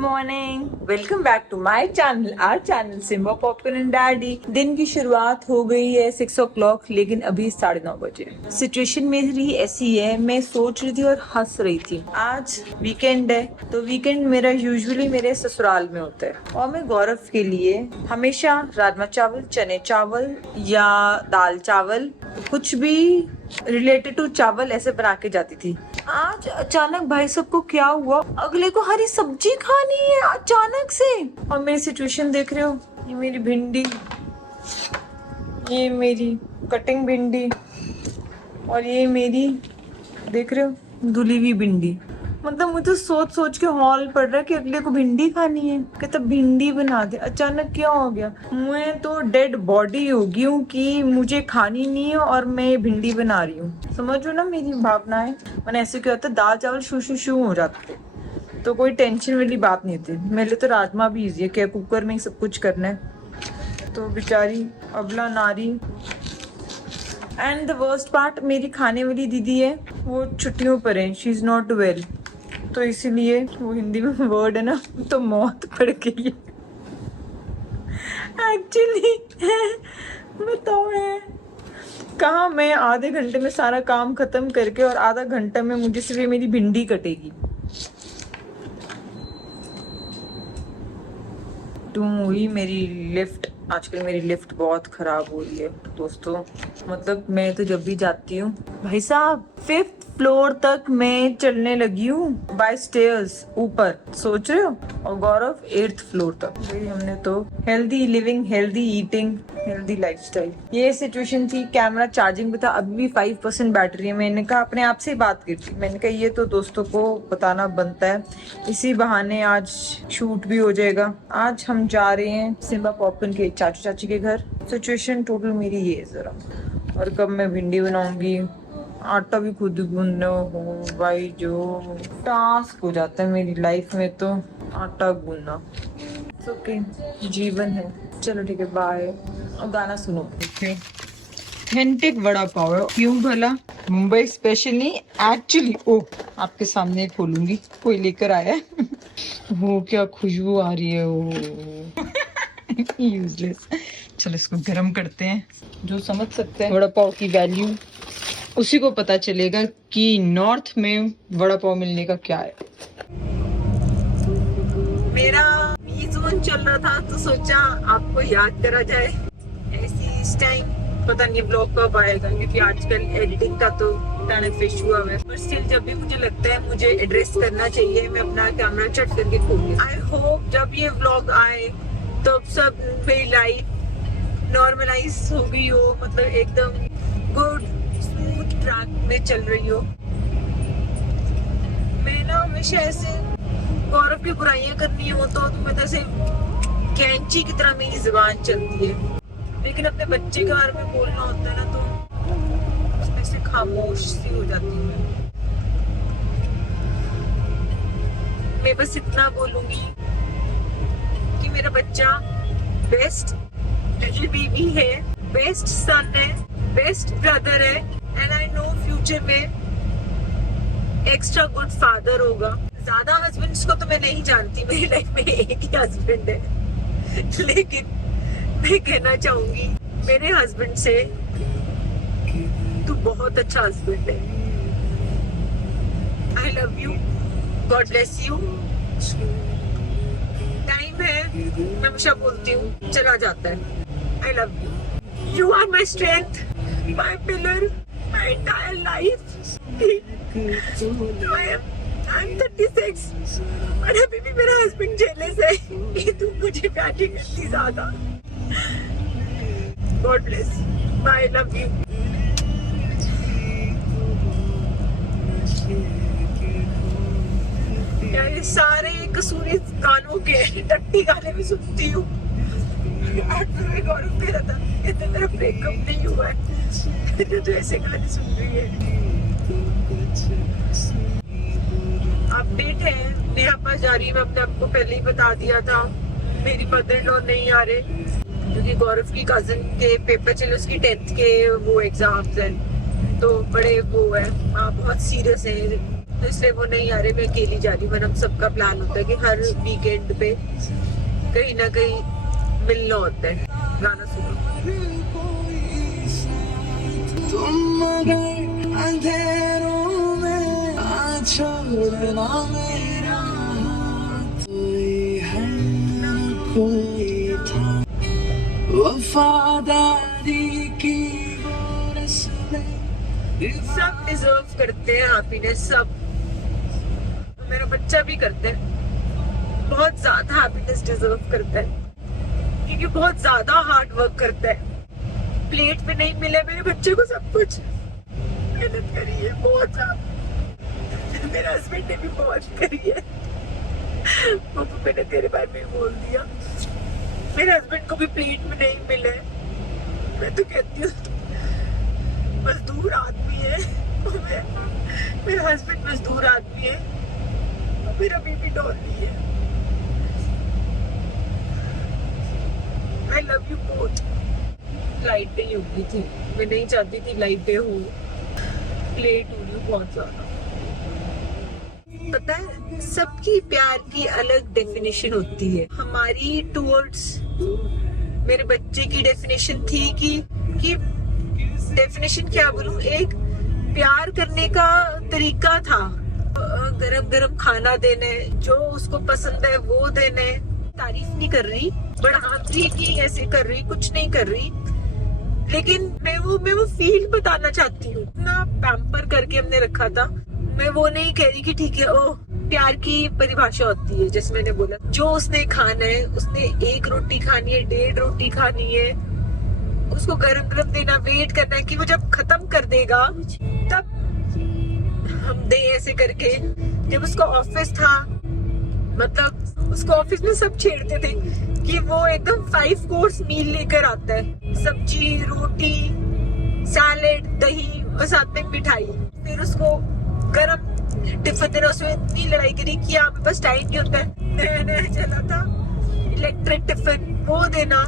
Morning, welcome back to my channel, our channel Simba popcorn and daddy. दिन की शुरुआत हो गई है 6 o'clock, लेकिन अभी 9:30 बजे। सिचुएशन मेरी ऐसी है, मैं सोच रही थी और हंस रही थी। आज वीकेंड है, तो वीकेंड मेरा यूजुअली मेरे ससुराल में होता है और मैं गौरव के लिए हमेशा राजमा चावल, चने चावल या दाल चावल, कुछ भी रिलेटेड टू चावल ऐसे बना के जाती थी। आज अचानक भाई सबको क्या हुआ, अगले को हरी सब्जी खानी है अचानक से। और मेरी सिचुएशन देख रहे हो, ये मेरी भिंडी, ये मेरी कटिंग भिंडी और ये मेरी देख रहे हो धुली हुई भिंडी। मतलब मुझे सोच सोच के हॉल पड़ रहा है कि अगले को भिंडी खानी है, कहता भिंडी बना दे। अचानक क्या हो गया, मैं तो डेड बॉडी हो गई हूँ कि मुझे खानी नहीं है और मैं भिंडी बना रही हूँ। समझ लो ना मेरी भावनाएं। मैंने ऐसे क्या होता है, दाल चावल शू शू शू हो जाते थे, तो कोई टेंशन वाली बात नहीं थी। मेरे लिए तो राजमा भी ईजी है, क्या कुकर में ही सब कुछ करना है। तो बेचारी अबला नारी। एंड द वर्स्ट पार्ट, मेरी खाने वाली दीदी है, वो छुट्टियों पर है, शी इज नॉट वेल, तो इसीलिए वो हिंदी में वर्ड है ना, तो मौत पड़ गई है एक्चुअली। बताओ है कहा, मैं आधे घंटे में सारा काम खत्म करके और आधा घंटा में मुझे सिर्फ मेरी भिंडी कटेगी। तो हुई मेरी लिफ्ट, आजकल मेरी लिफ्ट बहुत खराब हो रही है दोस्तों। मतलब मैं तो जब भी जाती हूँ, भाई साहब 5th फ्लोर तक मैं चलने लगी हूँ बाय स्टेयर्स ऊपर, सोच रहे हो, और गौरव 8th फ्लोर तक। भाई हमने तो healthy living, healthy eating, healthy lifestyle. ये सिचुएशन थी। कैमरा चार्जिंग पे था, अभी भी 5% बैटरी है। मैंने कहा अपने आप से ही बात की थी, मैंने कहा ये तो दोस्तों को बताना बनता है, इसी बहाने आज शूट भी हो जाएगा। आज हम जा रहे हैं सिम्बा पॉपकॉर्न के चाचू चाची के घर। सिचुएशन टोटल मेरी ये है जरा। और कब मैं भिंडी बनाऊंगी, आटा भी खुद गूंदना हो भाई, जो टास्क हो जाता है मेरी लाइफ में, तो आटा गूंदना ओके जीवन है। चलो ठीक है, बाय। और गाना सुनो। ऑथेंटिक वड़ा पाव है, क्यों भला, मुंबई स्पेशल नहीं एक्चुअली। ओ आपके सामने खोलूंगी, कोई लेकर आया है। वो क्या खुशबू आ रही है, वो यूजलेस। चलो इसको गरम करते हैं। जो समझ सकते हैं वड़ा पाव की वैल्यू, उसी को पता चलेगा कि नॉर्थ में वड़ा पाव मिलने का क्या है। मेरा जोन चल रहा था, तो सोचा आपको याद करा जाए ऐसी इस टाइम। पता नहीं ब्लॉग कब आएगा, क्योंकि आजकल एडिटिंग का तो फिश हुआ है। पर स्टिल जब भी मुझे लगता है मुझे एड्रेस करना चाहिए, मैं अपना कैमरा चट करके खोलूंगी। आई होप जब ये व्लॉग आए तो सब मेरी लाइफ नॉर्मलाइज हो गई हो, मतलब एकदम गुड स्मूथ ट्रैक में चल रही हो। मैं ना हमेशा ऐसे गौरव की बुराइयां करनी हो तो मैं तो ऐसे कैंची की तरह मेरी जुबान चलती है, लेकिन अपने बच्चे के बारे में बोलना होता है ना, तो ऐसे खामोश सी हो जाती हूँ। मैं बस इतना बोलूंगी कि मेरा बच्चा बेस्ट लिटिल बेबी है, बेस्ट सन है, बेस्ट ब्रदर है, एंड आई नो फ्यूचर में एक्स्ट्रा गुड फादर होगा। ज्यादा हस्बैंड्स को तो मैं नहीं जानती, मेरी लाइफ में एक ही हस्बैंड है, लेकिन मैं कहना चाहूंगी मेरे हस्बैंड से, तू बहुत अच्छा हस्बैंड है। I love you, God bless you. Time है, मैं हमेशा बोलती हूँ, चला जाता है। I love you, you are my strength, my pillar, my entire life. I'm 36 और अभी भी मेरा हस्बैंड जेलस है कि तू मुझे प्यार नहीं करती ज्यादा। God bless, I love you। यार ये सारे कसूरी गानों के, टट्टी गाने भी सुनती हूँ। गौरव कह रहा था कि तेरा ब्रेकअप नहीं हुआ है, तो ऐसे गाने सुन रही है। अपडेट है, मेरे पास जा रही है, मैं अपने आपको पहले ही बता दिया था। मेरी मदर इन लॉ नहीं आ रहे, क्योंकि गौरव की कजन के पेपर चले, उसकी 10th के वो एग्जाम्स हैं, तो बड़े वो है, बहुत सीरियस है। तो इसलिए वो नहीं आ रहे, मैं अकेली जा रही। वरना सबका प्लान होता है कि हर वीकेंड पे कहीं ना कहीं मिलना होता है। गाना सुनो। तुम अगर अंधेरों में आ छोड़ना मेरा हाथ, कोई है ना कोई था, वफादारी की बरस में। सब डिजर्व करते हैं हैप्पीनेस, सब। मेरा बच्चा भी करता है, बहुत ज्यादा हैप्पीनेस डिजर्व करता है, क्योंकि बहुत ज्यादा हार्ड वर्क करता है। प्लेट पे नहीं मिला मेरे बच्चे को सब कुछ, मेहनत करी है बहुत ज्यादा। मेरे हस्बैंड ने भी बहुत करी है, वो मैंने तेरे बारे में बोल दिया। मेरे हस्बैंड को भी प्लेट में नहीं मिले। मैं तो कहती हूँ मजदूर आदमी है, मेरा हस्बैंड मजदूर आदमी है, मेरा बेबी डॉल नहीं है। I love you both। लाइटें ही होगी थी, मैं नहीं चाहती थी लाइटें हो। लेट हो रही हूँ बहुत ज्यादा। पता है, सबकी प्यार की अलग डेफिनेशन होती है। हमारी टुवर्ड्स मेरे बच्चे की डेफिनेशन थी कि डेफिनेशन क्या बोलूं, एक प्यार करने का तरीका था। गरम गरम खाना देने, जो उसको पसंद है वो देने। तारीफ नहीं कर रही, बढ़ाती रही कि ऐसे कर रही, कुछ नहीं कर रही, लेकिन मैं वो फील बताना चाहती हूँ। इतना पैम्पर करके हमने रखा था। मैं वो नहीं कह रही कि ठीक है, ओ प्यार की परिभाषा होती है, जैसे मैंने बोला, जो उसने खाना है, उसने 1 रोटी खानी है, 1.5 रोटी खानी है, उसको गरम गरम देना, वेट करना है कि वो जब खत्म कर देगा तब हम दे, ऐसे करके। जब उसका ऑफिस था, मतलब उसको ऑफिस में सब छेड़ते थे कि वो एकदम 5 कोर्स मील लेकर आता है, सब्जी, रोटी, सैलेड, दही और साथ में मिठाई। फिर उसको गरम टिफिन देना। उसमें इतनी लड़ाई करी कि यहाँ पे बस टाइम नहीं होता है, नया नया चला था इलेक्ट्रिक टिफिन, वो देना।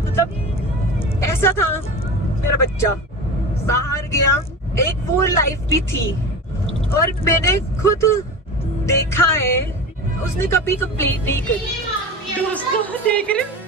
मतलब ऐसा था मेरा बच्चा। बाहर गया, एक वो लाइफ भी थी, और मैंने खुद देखा है, उसने कभी कंप्लेन नहीं करी। दोस्तों देख रहे हो,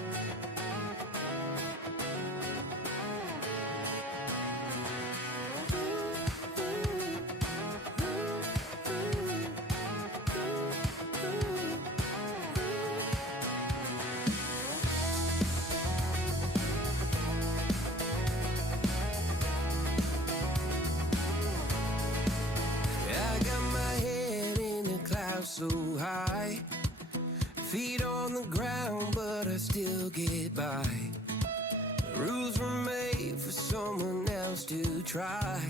so high, feet on the ground, but I still get by. Rules were made for someone else to try.